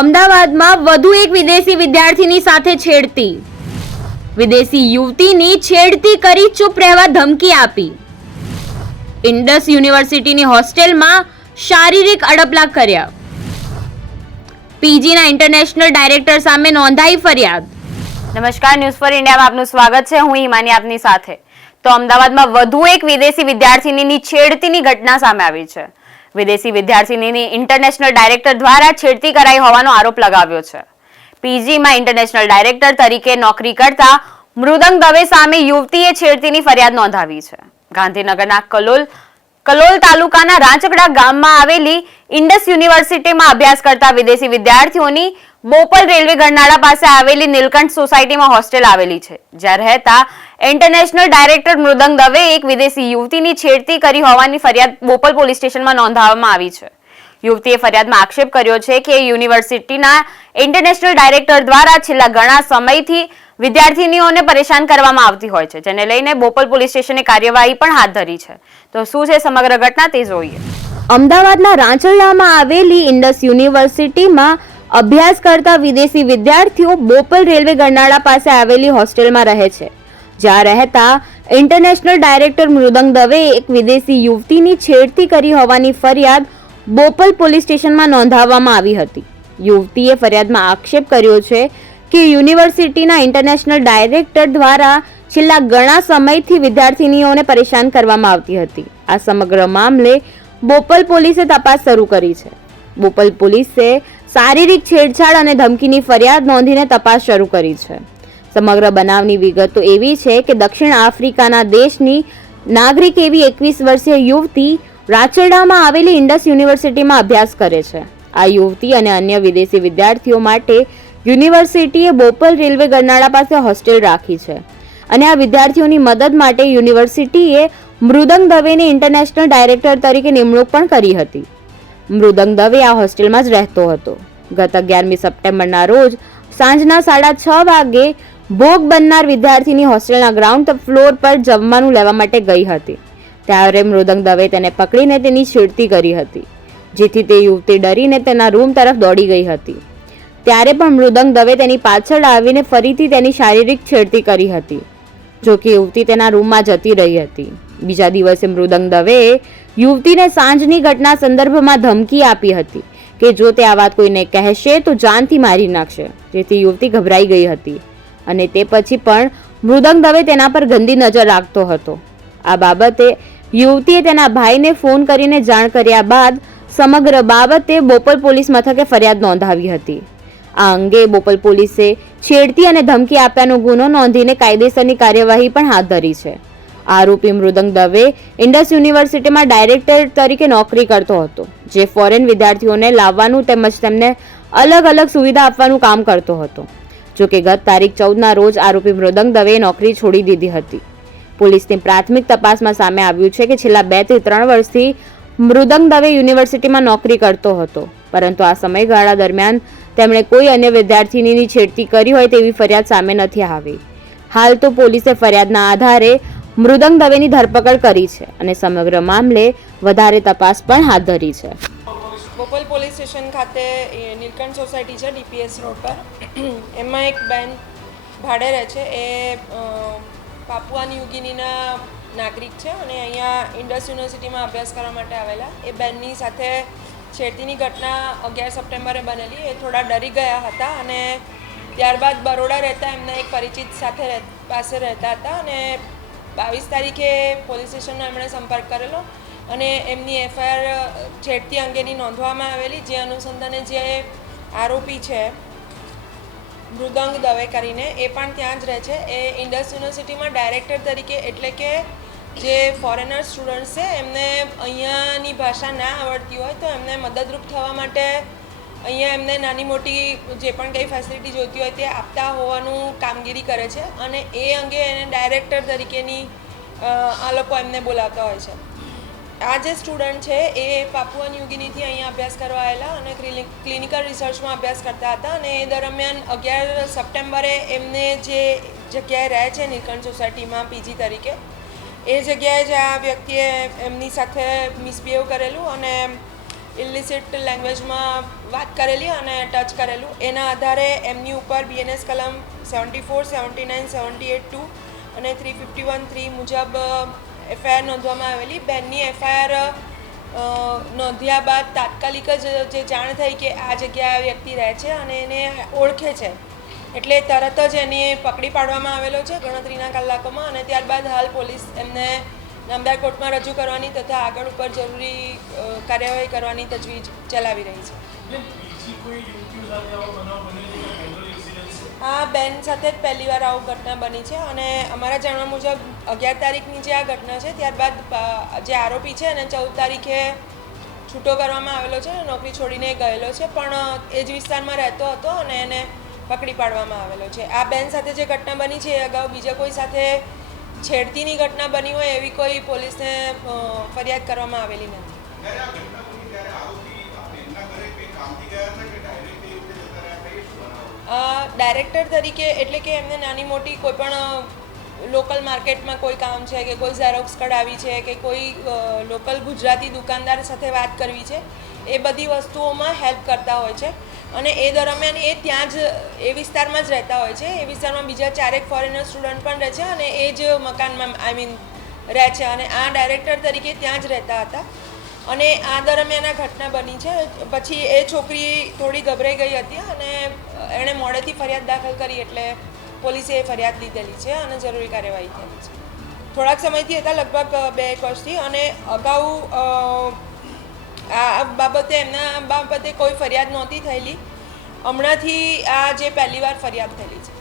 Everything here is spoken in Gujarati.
અમદાવાદમાં વધુ એક વિદેશી વિદ્યાર્થીની સાથે છેડતી. વિદેશી યુવતીની છેડતી કરી ચૂપ રહેવા ધમકી આપી. ઇન્ડસ યુનિવર્સિટીની હોસ્ટેલમાં શારીરિક અડપલા કર્યા. પીજીના ઇન્ટરનેશનલ ડાયરેક્ટર સામે નોંધાઈ ફરિયાદ. નમસ્કાર, ન્યૂઝ ફોર ઇન્ડિયામાં આપનું સ્વાગત છે. હું હિમાની આપની સાથે. તો અમદાવાદમાં વધુ એક વિદેશી વિદ્યાર્થીનીની છેડતીની ઘટના સામે આવી છે. વિદેશી વિદ્યાર્થીનીની ઇન્ટરનેશનલ ડાયરેક્ટર દ્વારા છેડતી કરાઈ હોવાનો આરોપ લગાવ્યો છે. પીજીમાં ઇન્ટરનેશનલ ડાયરેક્ટર તરીકે નોકરી કરતા મૃદંગ દવે સામે યુવતીએ છેડતીની ફરિયાદ નોંધાવી છે. ગાંધીનગરના કલોલ તાલુકાના રાંચકડા ગામમાં આવેલી ઇન્ડસ યુનિવર્સિટીમાં અભ્યાસ કરતા વિદેશી વિદ્યાર્થીઓની બોપલ રેલવે ગરનાળા પાસે આવેલી નીલકંઠ સોસાયટીમાં હોસ્ટેલ આવેલી છે, જ્યાં રહેતા ઇન્ટરનેશનલ ડાયરેક્ટર મૃદંગ દવે એક વિદેશી યુવતીની છેડતી કરી હોવાની ફરિયાદ બોપલ પોલીસ સ્ટેશનમાં નોંધાવવામાં આવી છે. યુવતીએ ફરિયાદમાં આક્ષેપ કર્યો છે કે યુનિવર્સિટીના ઇન્ટરનેશનલ ડાયરેક્ટર દ્વારા છેલ્લા ઘણા સમયથી વિદ્યાર્થીનીઓને પરેશાન કરવામાં આવતી હોય છે, જેને લઈને બોપલ પોલીસ સ્ટેશને કાર્યવાહી પણ હાથ ધરી છે. તો શું છે સમગ્ર ઘટના તે જોઈએ. અમદાવાદના રાંચરડામાં આવેલી ઇન્ડસ યુનિવર્સિટીમાં અભ્યાસ કરતા વિદેશી વિદ્યાર્થીઓ બોપલ રેલવે ગરનાળા પાસે આવેલી હોસ્ટેલમાં રહે છે, જ્યાં રહેતા ઇન્ટરનેશનલ ડાયરેક્ટર મૃદંગ દવે એક વિદેશી યુવતીની છેડતી કરી હોવાની ફરિયાદ બોપલ પોલીસ સ્ટેશનમાં નોંધાવવામાં આવી હતી. યુવતીએ ફરિયાદમાં આક્ષેપ કર્યો છે કે યુનિવર્સિટીના ઇન્ટરનેશનલ ડાયરેક્ટર દ્વારા છેલ્લા ઘણા સમયથી વિદ્યાર્થીનીઓને પરેશાન કરવામાં આવતી હતી. આ સમગ્ર મામલે બોપલ પોલીસે તપાસ શરૂ કરી છે. બોપલ પોલીસે શારીરિક છેડછાડ અને ધમકીની ફરિયાદ નોંધીને તપાસ શરૂ કરી છે. સમગ્ર બનાવની વિગતો એવી છે કે દક્ષિણ આફ્રિકાના દેશની નાગરિક એવી 21 વર્ષીય યુવતી રાચરડામાં આવેલી ઇન્ડસ યુનિવર્સિટીમાં અભ્યાસ કરે છે. આ યુવતી અને અન્ય વિદેશી વિદ્યાર્થીઓ માટે યુનિવર્સિટીએ બોપલ રેલવે ગરનાળા પાસે હોસ્ટેલ રાખી છે અને આ વિદ્યાર્થીઓની મદદ માટે યુનિવર્સિટીએ મૃદંગ દવેને ઇન્ટરનેશનલ ડાયરેક્ટર તરીકે નિમણૂક પણ કરી હતી. મૃદંગ દવે આ હોસ્ટેલમાં જ રહેતો હતો. ગત 11મી સપ્ટેમ્બરના રોજ સાંજના 6:30 વાગે ભોગ બનનાર વિદ્યાર્થીની હોસ્ટેલના ગ્રાઉન્ડ ફ્લોર પર જમવાનું લેવા માટે ગઈ હતી. ત્યારે મૃદંગ દવે તેને પકડીને તેની છેડતી કરી હતી, જેથી તે યુવતી ડરીને તેના રૂમ તરફ દોડી ગઈ હતી. ત્યારે પણ મૃદંગ દવે તેની પાછળ આવીને ફરીથી તેની શારીરિક છેડતી કરી હતી, જો કે યુવતી તેના રૂમમાં જતી રહી હતી. બીજા દિવસે મૃદંગ દવેએ યુવતીને સાંજની ઘટના સંદર્ભમાં ધમકી આપી હતી કે જો તે આ વાત કોઈને કહેશે તો જાનથી મારી નાખશે, જેથી યુવતી ગભરાઈ ગઈ હતી અને તે પછી પણ મૃદંગ દવે તેના પર ગંદી નજર રાખતો હતો. આ બાબતે યુવતીએ તેના ભાઈને ફોન કરીને જાણ કર્યા બાદ સમગ્ર બાબતે બોપલ પોલીસ મથકે ફરિયાદ નોંધાવી હતી. આ અંગે બોપલ પોલીસે છેડતી અને ધમકી આપ્યાનો ગુનો નોંધીને કાયદેસરની કાર્યવાહી પણ હાથ ધરી છે. આરોપી મૃદંગ દવે ઇન્ડસ યુનિવર્સિટીમાં ડાયરેક્ટર તરીકે નોકરી કરતો હતો, જે ફોરેન વિદ્યાર્થીઓને લાવવાનું તેમજ તેમને અલગ અલગ સુવિધા આપવાનું કામ કરતો હતો. જોકે ગત તારીખ 14ના રોજ આરોપી મૃદંગ દવેએ નોકરી છોડી દીધી હતી. પોલીસની પ્રાથમિક તપાસમાં સામે આવ્યું છે કે છેલ્લા 2 થી 3 વર્ષથી મૃદંગ દવે યુનિવર્સિટીમાં નોકરી કરતો હતો, પરંતુ આ સમયગાળા દરમિયાન તેમણે કોઈ અન્ય વિદ્યાર્થીનીની છેડતી કરી હોય તેવી ફરિયાદ સામે નથી આવી. હાલ તો પોલીસે ફરિયાદના આધારે મૃદંગ દવેની ધરપકડ કરી છે અને સમગ્ર મામલે વધારે તપાસ પણ હાથ ધરી છે. બોપલ પોલીસ સ્ટેશન ખાતે નીલકંઠ સોસાયટી છે, ડીપીએસ રોડ પર. એમાં એક બેન ભાડે રહે છે. એ પાપુઆ ન્યૂ ગિનીના નાગરિક છે અને અહીંયા ઇન્ડસ યુનિવર્સિટીમાં અભ્યાસ કરવા માટે આવેલા. એ બેનની સાથે છેડતીની ઘટના 11 સપ્ટેમ્બરે બનેલી. એ થોડા ડરી ગયા હતા અને ત્યારબાદ બરોડા રહેતા એમના એક પરિચિત પાસે રહેતા હતા અને 22 તારીખે પોલીસ સ્ટેશનનો એમણે સંપર્ક કરેલો અને એમની એફઆઈઆર છેડતી અંગેની નોંધવામાં આવેલી. જે અનુસંધાને જે આરોપી છે મૃદંગ દવે કરીને, એ પણ ત્યાં જ રહે છે. એ ઇન્ડસ યુનિવર્સિટીમાં ડાયરેક્ટર તરીકે, એટલે કે જે ફોરેનર સ્ટુડન્ટ્સ છે એમને અહીંયાની ભાષા ના આવડતી હોય તો એમને મદદરૂપ થવા માટે અહીંયા એમને નાની મોટી જે પણ કંઈ ફેસિલિટી જોઈતી હોય તે આપતા હોવાનું કામગીરી કરે છે અને એ અંગે એને ડાયરેક્ટર તરીકેની આ લોકો એમને બોલાવતા હોય છે. આ જે સ્ટુડન્ટ છે એ પાપુઆ ન્યૂ ગિનીથી અહીંયા અભ્યાસ કરવા આવેલા અને ક્લિનિકલ રિસર્ચમાં અભ્યાસ કરતા હતા અને એ દરમિયાન 11 સપ્ટેમ્બરે એમને જે જગ્યાએ રહે છે નીલકંઠ સોસાયટીમાં પીજી તરીકે, એ જગ્યાએ જ આ વ્યક્તિએ એમની સાથે મિસબિહેવ કરેલું અને ઇલિસિટ લેંગ્વેજમાં વાત કરેલી અને ટચ કરેલું. એના આધારે એમની ઉપર BNS કલમ 74, 79, 78(2) અને 351(3) મુજબ FIR નોંધવામાં આવેલી. બેનની FIR નોંધ્યા બાદ તાત્કાલિક જ જે જાણ થઈ કે આ જગ્યાએ આ વ્યક્તિ રહે છે અને એને ઓળખે છે, એટલે તરત જ એને પકડી પાડવામાં આવેલો છે ગણતરીના કલાકોમાં. અને ત્યારબાદ હાલ પોલીસ એમને નામદાર કોર્ટમાં રજૂ કરવાની તથા આગળ ઉપર જરૂરી કાર્યવાહી કરવાની તજવીજ ચલાવી રહી છે. આ બેન સાથે જ પહેલીવાર આવું ઘટના બની છે અને અમારા જાણવા મુજબ 11 તારીખની જે આ ઘટના છે ત્યારબાદ જે આરોપી છે એને 14 તારીખે છૂટો કરવામાં આવેલો છે, નોકરી છોડીને ગયેલો છે, પણ એ જ વિસ્તારમાં રહેતો હતો અને એને પકડી પાડવામાં આવેલો છે. આ બેન સાથે જે ઘટના બની છે એ અગાઉ બીજા કોઈ સાથે છેડતીની ઘટના બની હોય એવી કોઈ પોલીસને ફરિયાદ કરવામાં આવેલી નથી. ડાયરેક્ટર તરીકે એટલે કે એમને નાની મોટી કોઈ પણ લોકલ માર્કેટમાં કોઈ કામ છે કે કોઈ ઝેરોક્સ કઢાવી છે કે કોઈ લોકલ ગુજરાતી દુકાનદાર સાથે વાત કરવી છે, એ બધી વસ્તુઓમાં હેલ્પ કરતા હોય છે. અને એ દરમિયાન એ ત્યાં જ એ વિસ્તારમાં જ રહેતા હોય છે. એ વિસ્તારમાં બીજા 4 ફોરેનર સ્ટુડન્ટ પણ રહે છે અને એ જ મકાનમાં રહે છે અને આ ડાયરેક્ટર તરીકે ત્યાં જ રહેતા હતા. અને આ દરમિયાન આ ઘટના બની છે. પછી એ છોકરી થોડી ગભરાઈ ગઈ હતી અને એણે મોડેથી ફરિયાદ દાખલ કરી એટલે પોલીસે એ ફરિયાદ લીધેલી છે અને જરૂરી કાર્યવાહી થયેલી છે. થોડાક સમયથી હતા, લગભગ 2-1 વર્ષથી, અને અગાઉ આ બાબતે એમના બાબતે કોઈ ફરિયાદ નહોતી થયેલી. હમણાંથી આ જે પહેલીવાર ફરિયાદ થયેલી છે.